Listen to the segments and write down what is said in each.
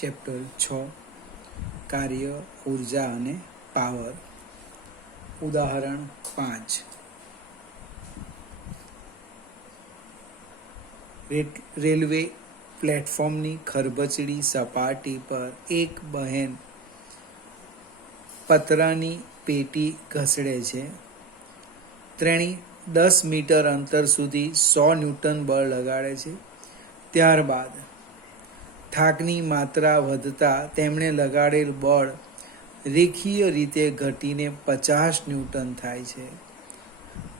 Chapter 6 કાર્ય, ઉર્જા અને પાવર. ઉદાહરણ 5. રેલવે પ્લેટફોર્મની ખરબચડી સપાટી પર એક બહેન પતરાની પેટી ઘસડે છે. તેણી 10 મીટર અંતર સુધી 100 ન્યૂટન બળ લગાડે છે. ત્યારબાદ થાકની માત્રા વધતા તેમણે લગાડેલ બળ રેખીય રીતે ઘટીને 50 ન્યૂટન થાય છે.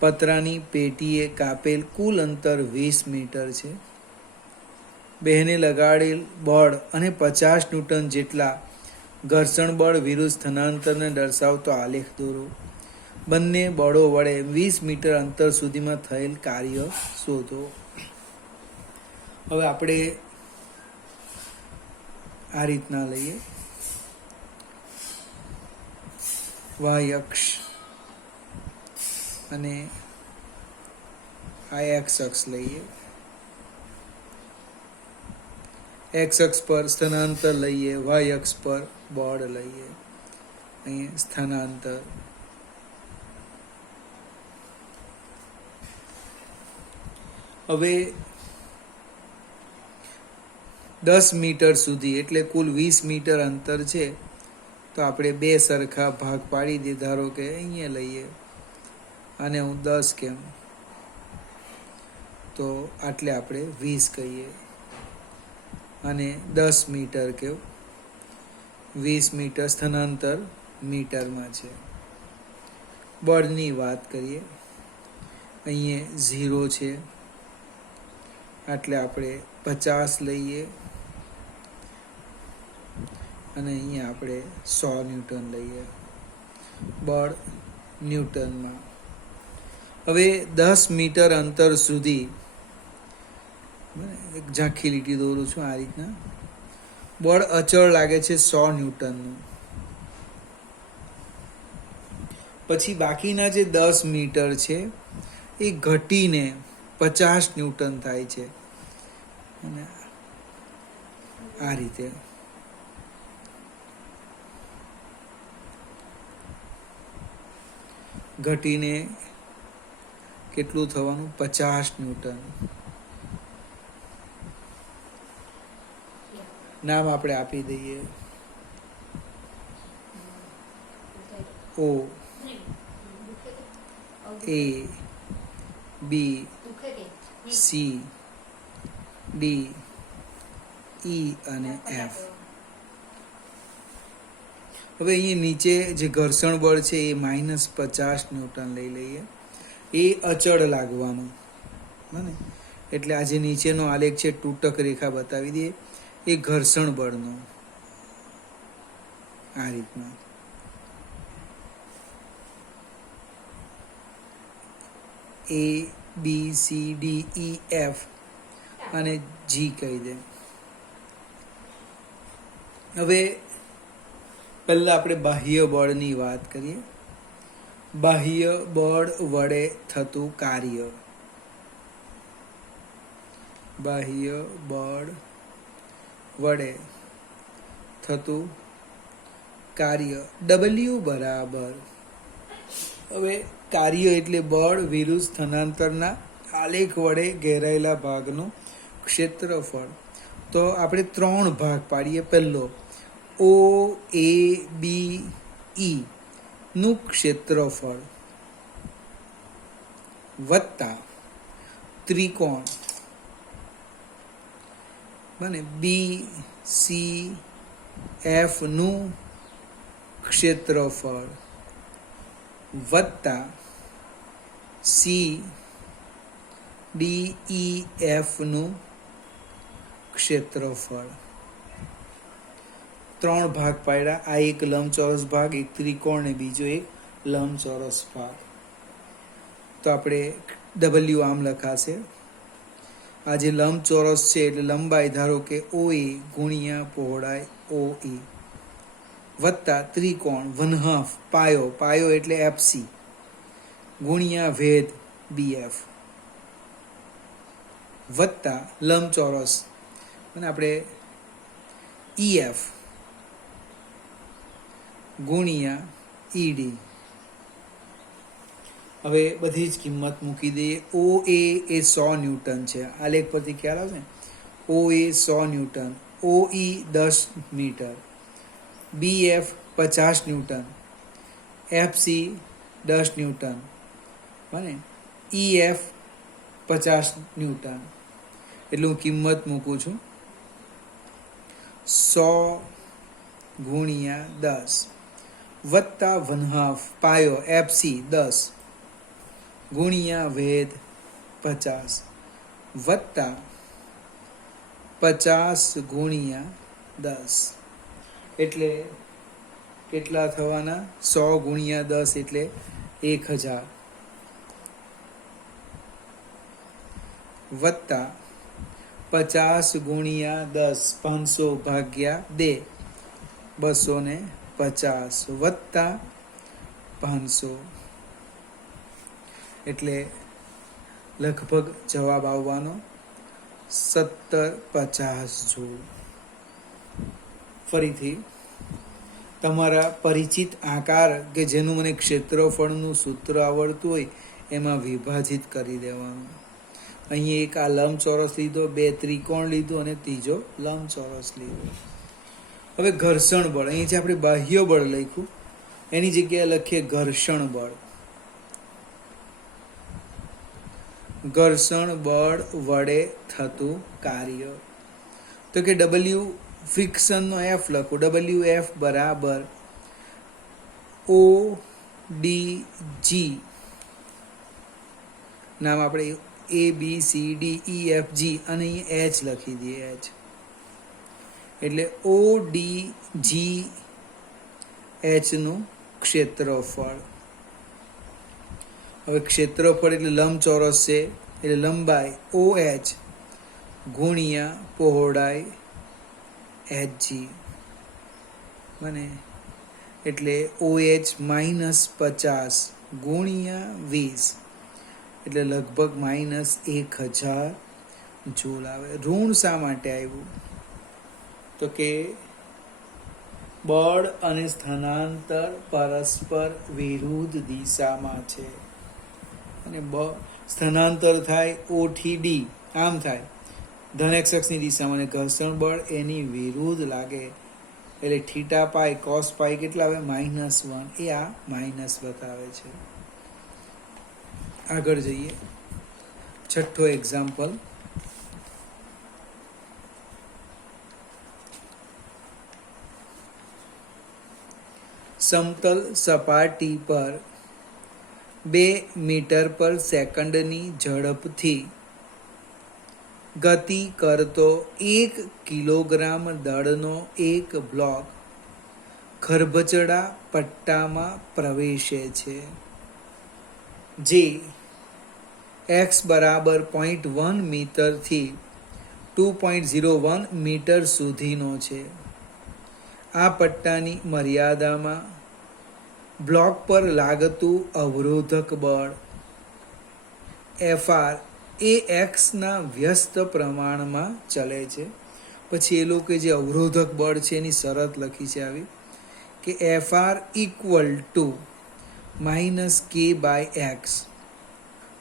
પતરાની પેટીએ કાપેલ કુલ અંતર 20 મીટર છે. બહેને લગાડેલ બળ અને 50 ન્યૂટન જેટલા ઘર્ષણ બળ વિરુદ્ધ સ્થાનાંતરને દર્શાવતો આલેખ દોરો. બંને બળો વડે 20 મીટર અંતર સુધીમાં થયેલ કાર્ય શોધો. હવે આપણે આ રીતના લઈએ. વાય અક્ષ અને આ એક્સ અક્ષ લઈએ. એક્સ અક્ષ પર સ્થાનાંતર લઈએ, વાય અક્ષ પર બળ લઈએ. અહીંયા સ્થાનાંતર. હવે 10 મીટર સુધી એટલે કુલ 20 મીટર અંતર છે, તો આપણે બે સરખા ભાગ પાડી દઈએ. ધારો કે અહીંયા લઈએ અને હું 10 કેમ, તો આટલે આપણે 20 કહીએ અને 10 મીટર કેવું 20 મીટર સ્થાનાંતર મીટરમાં છે. બળની વાત કરીએ, અહીંયા 0 છે એટલે આપણે 50 લઈએ અને અહીંયા આપણે 100 ન્યૂટન લઈએ. બળ ન્યૂટનમાં. હવે 10 મીટર અંતર સુધી એક ઝાંખી લીટી દોરું છું આ રીતના. બળ અચળ લાગે છે 100 ન્યૂટનનું. પછી બાકીના જે 10 મીટર છે એ ઘટીને 50 ન્યૂટન થાય છે. અને આ રીતે ઘટીને કેટલું થવાનું 50 ન્યૂટન. નામ આપણે આપી દઈએ. O A B C D E અને F. હવે અહીંયા નીચે જે ઘર્ષણ બળ છે એ -50 ન્યૂટન લઈ લઈએ. એ અચળ લાગવાનું બને એટલે આ જે નીચેનો આલેખ છે તૂટક રેખા બતાવી દઈએ. એ ઘર્ષણ બળનો આ રીતના. A B C D E F અને G કહી દે. હવે પહેલા આપણે બાહ્ય બળની વાત કરીએ. બાહ્ય બળ વડે થતું કાર્ય. બાહ્ય બળ વડે થતું કાર્ય W બરાબર. હવે કાર્ય એટલે બળ વિરુદ્ધ સ્થાનાંતરના આલેખ વડે ઘેરાયેલા ભાગનું ક્ષેત્રફળ. તો આપણે 3 ભાગ પાડીએ. પહેલો O A B E નું ક્ષેત્રફળ વત્તા ત્રિકોણ બને B C F નું ક્ષેત્રફળ વત્તા C D E F નું ક્ષેત્રફળ. 3 ભાગ પાડ્યા. આ એક લંબચોરસ ભાગ, એક ત્રિકોણ ને બીજો એક લંબચોરસ ભાગ. તો આપણે W આમ લખાશે. આ જે લંબચોરસ છે એટલે લંબાઈ ધારો કે OA ગુણ્યા પહોળાઈ OE વત્તા ત્રિકોણ 1/2 પાયો, પાયો એટલે FC ગુણ્યા ભેદ BF વત્તા લંબચોરસ અને આપણે EF ગુણ્યા ED. હવે બધી જ કિંમત મૂકી દઈએ. OA એ 100 ન્યૂટન છે, આલેખ પરથી ખ્યાલ આવશે ને. OA 100 newton, OE 10 metre, BF 50 newton, FC 10 newton, બને EF 50 ન્યૂટન. એટલે હું કિંમત મૂકું છું 100 ગુણ્યા 10 વત્તા 1/2 પાયો FC 10 ગુણ્યા વેધ 50 વત્તા 50 ગુણ્યા 10 એટલે કેટલા થવાના? 100 ગુણ્યા 10 એટલે 1000 વત્તા 50 ગુણ્યા 10 500 ભાગ્યા 2 250 વત્તા 500 એટલે લગભગ જવાબ આવવાનો 1750 જૂલ. ફરીથી તમારા પરિચિત આકાર કે જેનું મને ક્ષેત્રફળનું સૂત્ર આવડતું હોય એમાં વિભાજિત કરી દેવાનું. અહીં એક આ લંબચોરસ લીધો, 2 ત્રિકોણ લીધું અને ત્રીજો લંબચોરસ લીધો. હવે ઘર્ષણ બળ, અહીં જે આપણે બાહ્ય બળ લખ્યું એની જગ્યાએ લખીએ ઘર્ષણ બળ. ઘર્ષણ બળ વડે થતું કાર્ય. તો કે W ફ્રિક્શનનો F લખો. WF બરાબર ODG. નામ આપણે ABCDEFG અને અહીં H લખી દઈએ. H એટલે ODG H નું ક્ષેત્રફળ. હવે ક્ષેત્રફળ એટલે લંબચોરસ છે એટલે લંબાઈ OH ગુણ્યા પહોળાઈ HG બને એટલે OH -50 ગુણ્યા 20 એટલે લગભગ -1000 જૂલ આવે. ઋણ શા માટે આવ્યું? તો કે બળ અને સ્થાનાંતર પરસ્પર વિરુદ્ધ દિશામાં છે અને સ્થાનાંતર થાય O થી D, આમ થાય ધન x અક્ષની દિશામાં, અને ઘર્ષણ બળ એની વિરુદ્ધ લાગે એટલે θ પાઈ cos પાઈ કેટલા આવે? -1. એ આ માઇનસ બતાવે છે. આગળ જઈએ. છઠ્ઠો એક્ઝામ્પલ. સમતલ સપાટી પર 2 મીટર પર સેકન્ડની ઝડપથી ગતિ કરતો 1 કિલોગ્રામ દળનો એક બ્લોક ખરબચડા પટ્ટામાં પ્રવેશે છે, જે x બરાબર 0.1 મીટરથી 2.01 મીટર સુધીનો છે. આ પટ્ટાની મર્યાદામાં બ્લોક પર લાગતું અવરોધક બળ FR એ એક્સના વ્યસ્ત પ્રમાણમાં ચલે છે. પછી એ લોકો જે અવરોધક બળ છે એની શરત લખી છે આવી કે FR ઇક્વલ ટુ -K/x.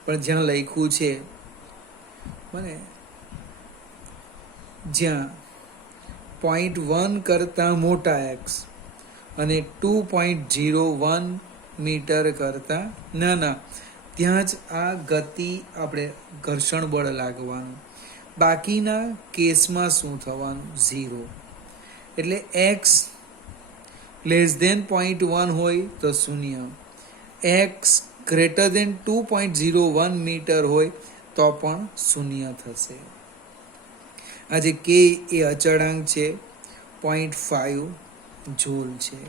પણ જ્યાં લખ્યું છે મને જ્યાં 0.1 કરતાં મોટા x અને 2.01 મીટર કરતાં નાના, ત્યાં જ આ ગતિ આપણે ઘર્ષણ બળ લાગવાનું. બાકીના કેસમાં શું થવાનું? 0. એટલે x <0.1 હોય તો 0, x greater than 2.01 મીટર હોય તો પણ 0 થશે. આ જે k એ અચળાંક છે 0.5 જૂલ છે.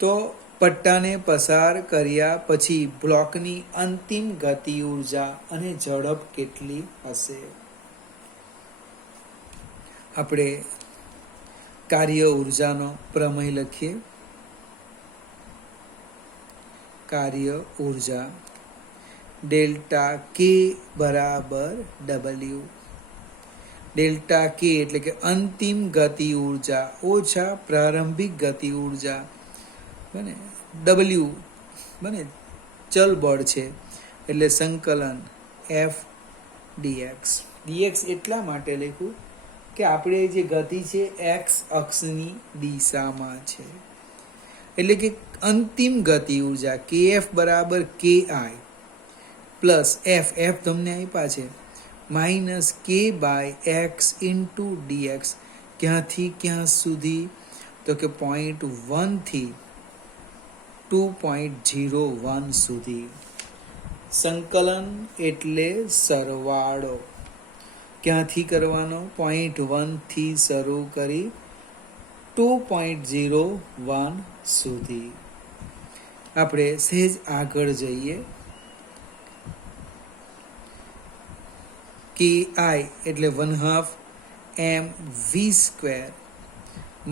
તો પટ્ટાને પસાર કર્યા પછી બ્લોકની અંતિમ ગતિ ઉર્જા અને ઝડપ કેટલી હશે? આપણે કાર્ય ઉર્જાનો પ્રમેય લખીએ. કાર્ય ઉર્જા ડેલ્ટા K બરાબર W. ડેલ્ટા કે એટલે કે અંતિમ ગતિ ઉર્જા ઓછા પ્રારંભિક ગતિ ઉર્જા બને ડબલ્યુ બને ચલ બળ છે એટલે સંકલન એફ ડીએક્સ. ડીએક્સ એટલા માટે લખ્યું કે આપણે જે ગતિ છે એક્સ અક્ષની દિશામાં છે, એટલે કે અંતિમ ગતિ ઉર્જા કેએફ બરાબર કે આઈ પ્લસ એફ, એફ તમને આપ્યા છે, માઇનસ કે બાય એક્સ ઇન્ટુ ડીએક્સ. ક્યાંથી ક્યાં સુધી? તો કે 0.1 થી 2.01 સુધી. સંકલન એટલે સરવાળો. ક્યાંથી કરવાનો? 0.1 થી શરૂ કરી 2.01 સુધી. આપણે સહેજ આગળ જઈએ. કે આઈ એટલે 1/2 એમ વી સ્ક્વેર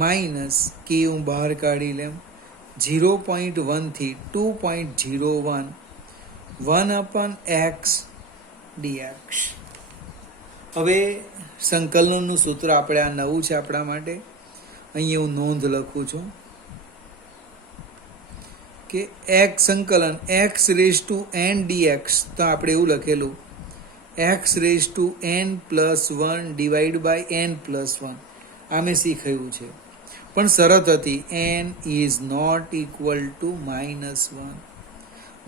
માઇનસ કે હું બહાર કાઢી લેમ 0.1 થી 2.01 1/x dx. હવે સંકલનનું સૂત્ર આપણે આ નવું છે આપણા માટે. અહીંયા હું નોંધ લખું છું કે એક્સ સંકલન x raise to n dx, તો આપણે એવું લખેલું x raise to n plus 1 divide by n plus 1. આ મેં શીખાયું છે, પણ શરત હતી n is not equal to -1.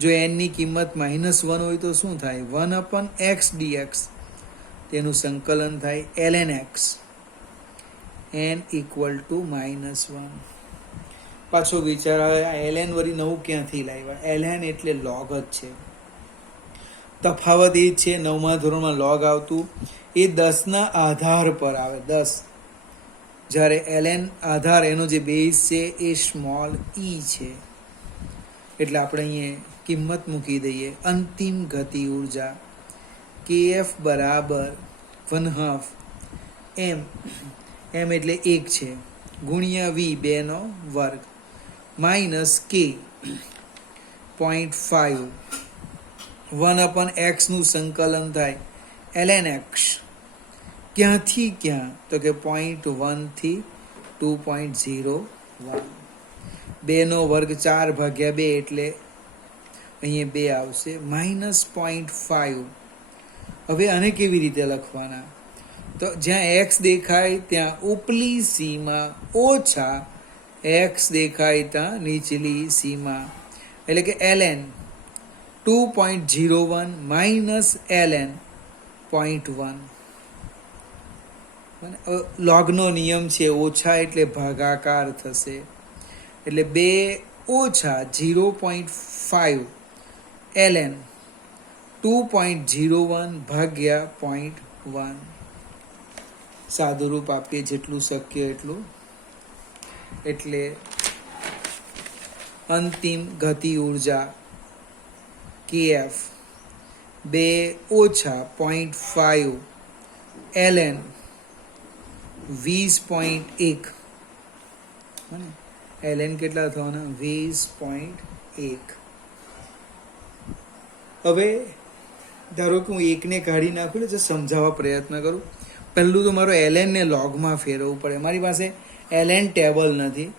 જો એનની કિંમત -1 હોય તો શું થાય? 1/x dx. તેનું સંકલન થાય ln x n equal to -1. પાછો વિચાર આવે આ ln વળી નવું ક્યાંથી લાવ્યા? ln એટલે લોગ જ છે. તફાવત એ છે 9મા ધોરણમાં લોગ આવતું એ 10ના આધાર પર આવે 10, જ્યારે ln આધાર એનો જે બેઝ છે એ સ્મોલ e છે. એટલે આપણે અહીંયા કિંમત મૂકી દઈએ. અંતિમ ગતિ ઉર્જા kf બરાબર 1/2 એમ, એમ એટલે 1 છે, ગુણ્યા વી 2નો વર્ગ માઇનસ કે 0.5 1/x નું સંકલન થાય ln x. ક્યાંથી ક્યાં? તો કે 0.1 થી 2.01. 2નો વર્ગ 4/2 એટલે અહીંયા 2 આવશે માઇનસ 0.5. હવે આને કેવી રીતે લખવાના? તો જ્યાં x દેખાય ત્યાં ઉપલી સીમા ઓછા x દેખાય ત્યાં નીચલી સીમા, એટલે કે ln 2.01 માઇનસ ln 0.1. લોગનો નિયમ છે, ઓછા એટલે ભાગાકાર થશે, એટલે 2 ઓછા 0.5 ln 2.01 ભાગ્યા 0.1. સાદુરૂપ આપીએ જેટલું શક્ય એટલું. એટલે અંતિમ ગતિ ઉર્જા kf 2 ઓછા 0.5 ln 20.1. ln કેટલા થવાના? 20.1. હવે ધારો કે હું 1ને કાઢી નાખું એટલે સમજાવવા પ્રયત્ન કરું. પહેલું તો મારો ln ને લોગમાં ફેરવવું પડે. મારી પાસે ln ટેબલ નથી,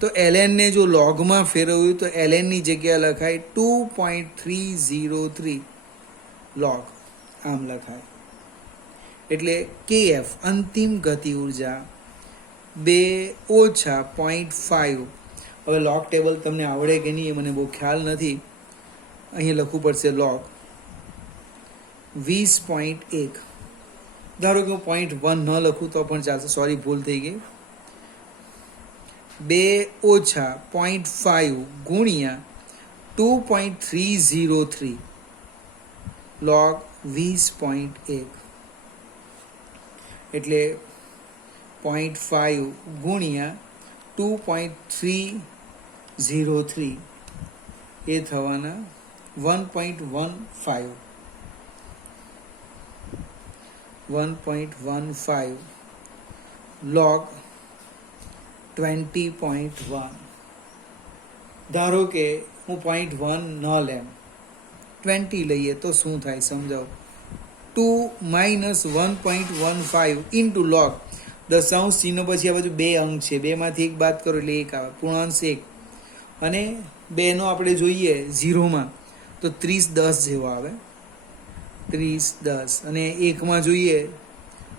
તો ln ને જો લોગમાં ફેરવ્યું તો ln ની જગ્યા લખાય 2.303 લોગ, આમ લખાય. એટલે kf અંતિમ ગતિ ઉર્જા 2 ઓછા 0.5. હવે લોગ ટેબલ તમને આવડે કે નહીં એ મને બહુ ખ્યાલ નથી. અહીંયા લખવું પડશે લોગ 20.1. ધારો કે હું 0.1 ન લખું તો પણ ચાલશે, સોરી ભૂલ થઈ ગઈ. 2 ઓછા 0.5 ગુણ્યા 2.303 લોગ 20.1. એટલે 0.5 ગુણ્યા 2.303 એ થવાના 1.15. 1.15 log 20.1. ધારો કે હું 0.1 ન લેમ, 20 લઈએ તો શું થાય સમજાવો? 2 - 1.15 ઇન્ટુ log દશાંશ ચિહ્ન પછી આ બાજુ બે અંક છે, બેમાંથી એક બાદ કરો એટલે એક આવે, પૂર્ણાંશ 1 અને બેનો આપણે જોઈએ ઝીરોમાં તો 30-10 જેવો આવે, 30-10 અને એકમાં જોઈએ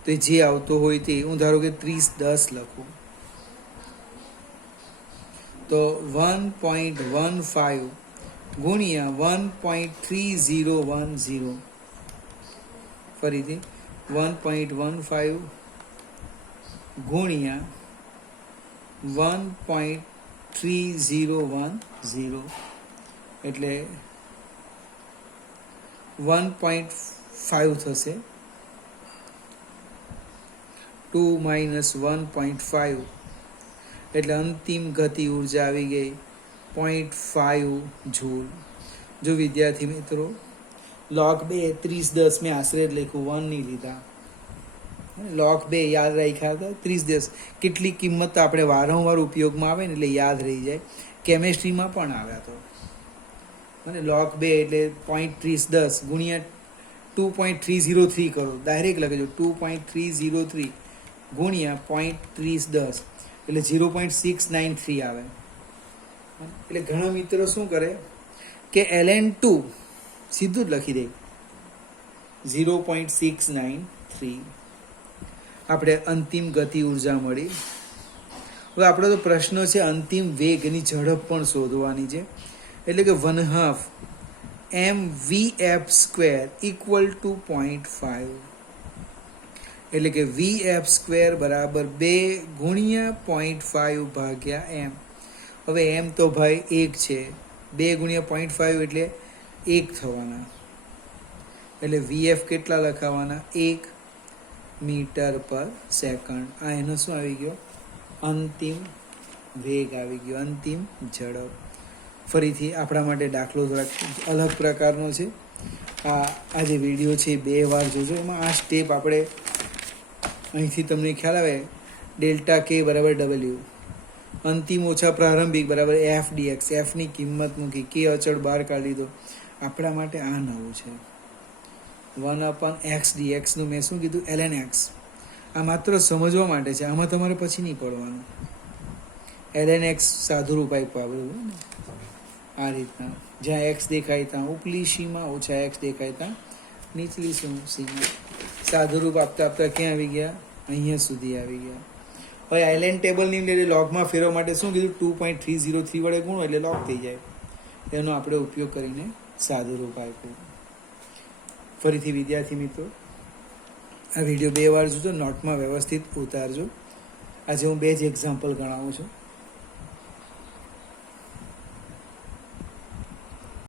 તો જે આવતો હોય તે, હું ધારો કે 30-10 લખું તો 1.15 ગુણ્યા 1.3010, ફરીથી 1.15 ગુણ્યા 1.3010 એટલે 1.5 થશે. 2 - 1.5 એટલે અંતિમ ગતિ ઉર્જા આવી ગઈ 0.5 જૂલ. જો વિદ્યાર્થી મિત્રો log 2 30-10 મેં આશરે લખ્યું, 1 નહીં લીધા, log 2 યાદ રાખ્યા હતા, 30-10 કેટલી કિંમત આપણે વારંવાર ઉપયોગમાં આવે ને એટલે યાદ રહી જાય, કેમેસ્ટ્રીમાં પણ આવ્યા તો. અને log 2 એટલે 0.3010 ગુણ્યા 2.303 કરો, ડાયરેક્ટ લખજો 2.303 ગુણ્યા 0.3010 એટલે 0.693 આવે. એટલે ઘણા મિત્રો શું કરે કે ln2 સીધું જ લખી દે 0.693. આપણે અંતિમ ગતિ ઉર્જા મળી. હવે આપણો તો પ્રશ્ન છે અંતિમ વેગની ઝડપ પણ શોધવાની છે, એટલે કે 1/2 mvf² ઇક્વલ ટુ 0.5 એટલે કે vf² બરાબર 2 ગુણ્યા 0.5 ભાગ્યા m. હવે m તો ભાઈ 1 છે, 2 ગુણ્યા 0.5 એટલે 1 થવાના, એટલે vf કેટલા લખાવાના 1 મીટર પર સેકન્ડ. આ એનો શું આવી ગયો અંતિમ વેગ આવી ગયો, અંતિમ ઝડપ. ફરીથી આપણા માટે દાખલો થોડાક અલગ પ્રકારનો છે. આ જે વિડીયો છે 2 વાર જોજો, એમાં આ સ્ટેપ આપણે અહીંથી તમને ખ્યાલ આવે ડેલ્ટા કે બરાબર W, અંતિમ ઓછા પ્રારંભિક બરાબર f dx, fની કિંમત મૂકી, કે અચળ બહાર કાઢી દો. આપણા માટે આ નવું છે 1/x dx નું મેં શું કીધું ln x. આ માત્ર સમજવા માટે છે, આમાં તમારે પછી નહીં પડવાનું. ln x સાદું રૂપ આપ્યું આપણે આ રીતના, જ્યાં x દેખાય ત્યાં ઉપલી સીમા, ઓછા x દેખાય ત્યાં નીચલી સીમા. સાદું રૂપ આપતા આપતા ક્યાં આવી ગયા અહીંયા સુધી આવી ગયા. હવે ln ટેબલની અંદર લોગમાં ફેરવવા માટે શું કીધું 2.303 વડે ગુણો એટલે લોગ થઈ જાય, એનો આપણે ઉપયોગ કરીને સાદું રૂપ આપ્યું. ફરીથી વિદ્યાર્થી મિત્રો આ વિડીયો 2 વાર જોજો, નોટમાં વ્યવસ્થિત ઉતારજો. આજે હું 2 જ એક્ઝામ્પલ ગણાવું છું.